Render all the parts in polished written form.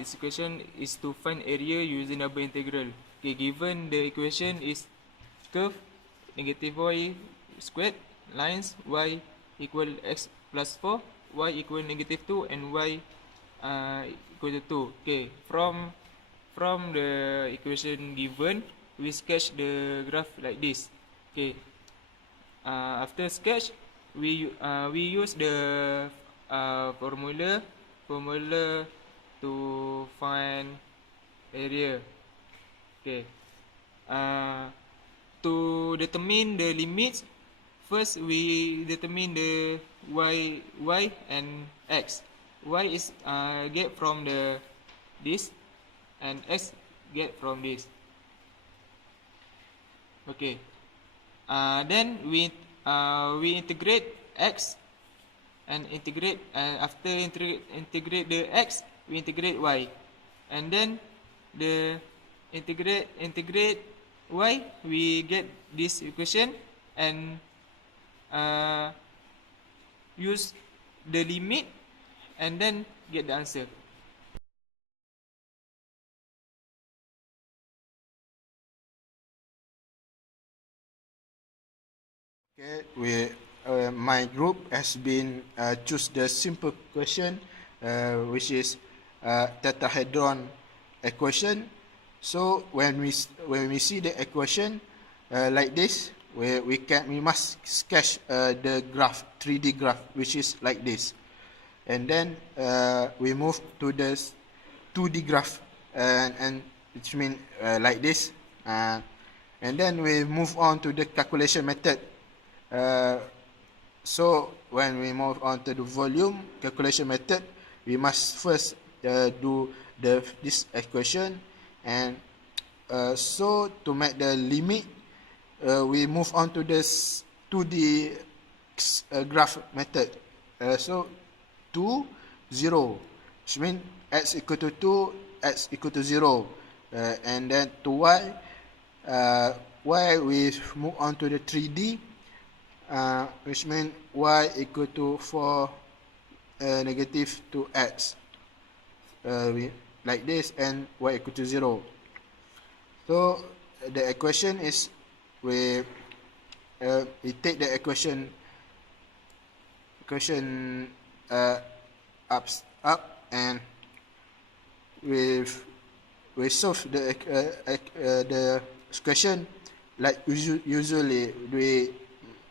its equation is to find area using double integral. Okay, given the equation is curve negative y squared, lines y equal x plus 4, y equal negative 2, and y equal to 2. Okay, from the equation given, we sketch the graph like this. Okay, after sketch, we use the formula to find area. Okay, to determine the limits, first we determine the y and x. Y is get from this, and x get from this. Okay, then we integrate x, and integrate after integrate the x, we integrate y, and then the integrate y, we get this equation, and use the limit, and then get the answer. Okay, my group has been choose the simple question, which is tetrahedron equation. So when we see the equation like this, we must sketch the graph, 3D graph, which is like this, and then we move to the 2D graph, and which means like this, and then we move on to the calculation method. So when we move on to the volume calculation method, we must first do this equation, and so to make the limit, we move on to this 2D graph method. So 2, 0, which means x equal to 2, x equal to 0, and then to y, we move on to the 3D, which means y equal to 4 negative 2x, like this, and y equal to 0. So the equation is, we take the equation up, and we solve the question like usually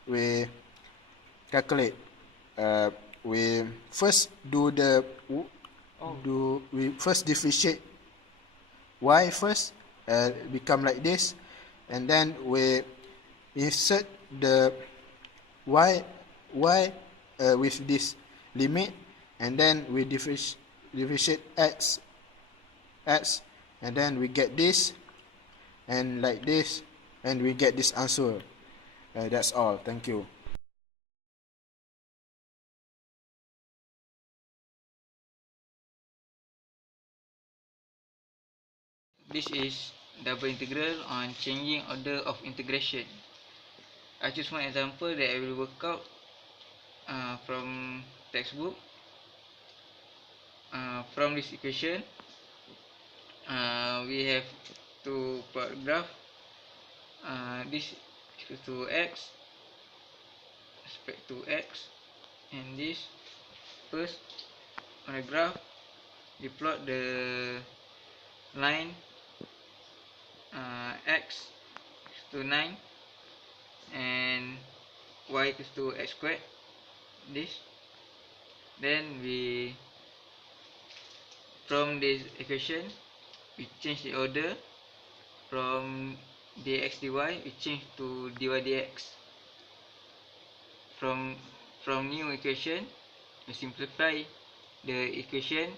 we calculate. We first we first differentiate y first, become like this, and then we insert the y with this limit, and then we differentiate x, and then we get this, and like this, and we get this answer. That's all. Thank you. This is double integral on changing order of integration. I choose one example that I will work out from textbook. From this equation, we have to plot graph. This is equal to x, respect to x, and this first on the graph, we plot the line x to 9 and y equals to x squared, this. Then we, from this equation, we change the order. From dx dy, we change to dy dx. From new equation, we simplify the equation,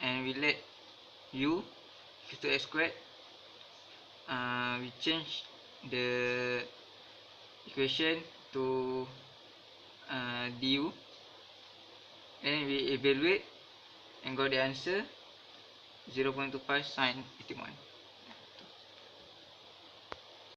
and we let u equal to x squared. We change the equation to du, and we evaluate and got the answer 0.25 sine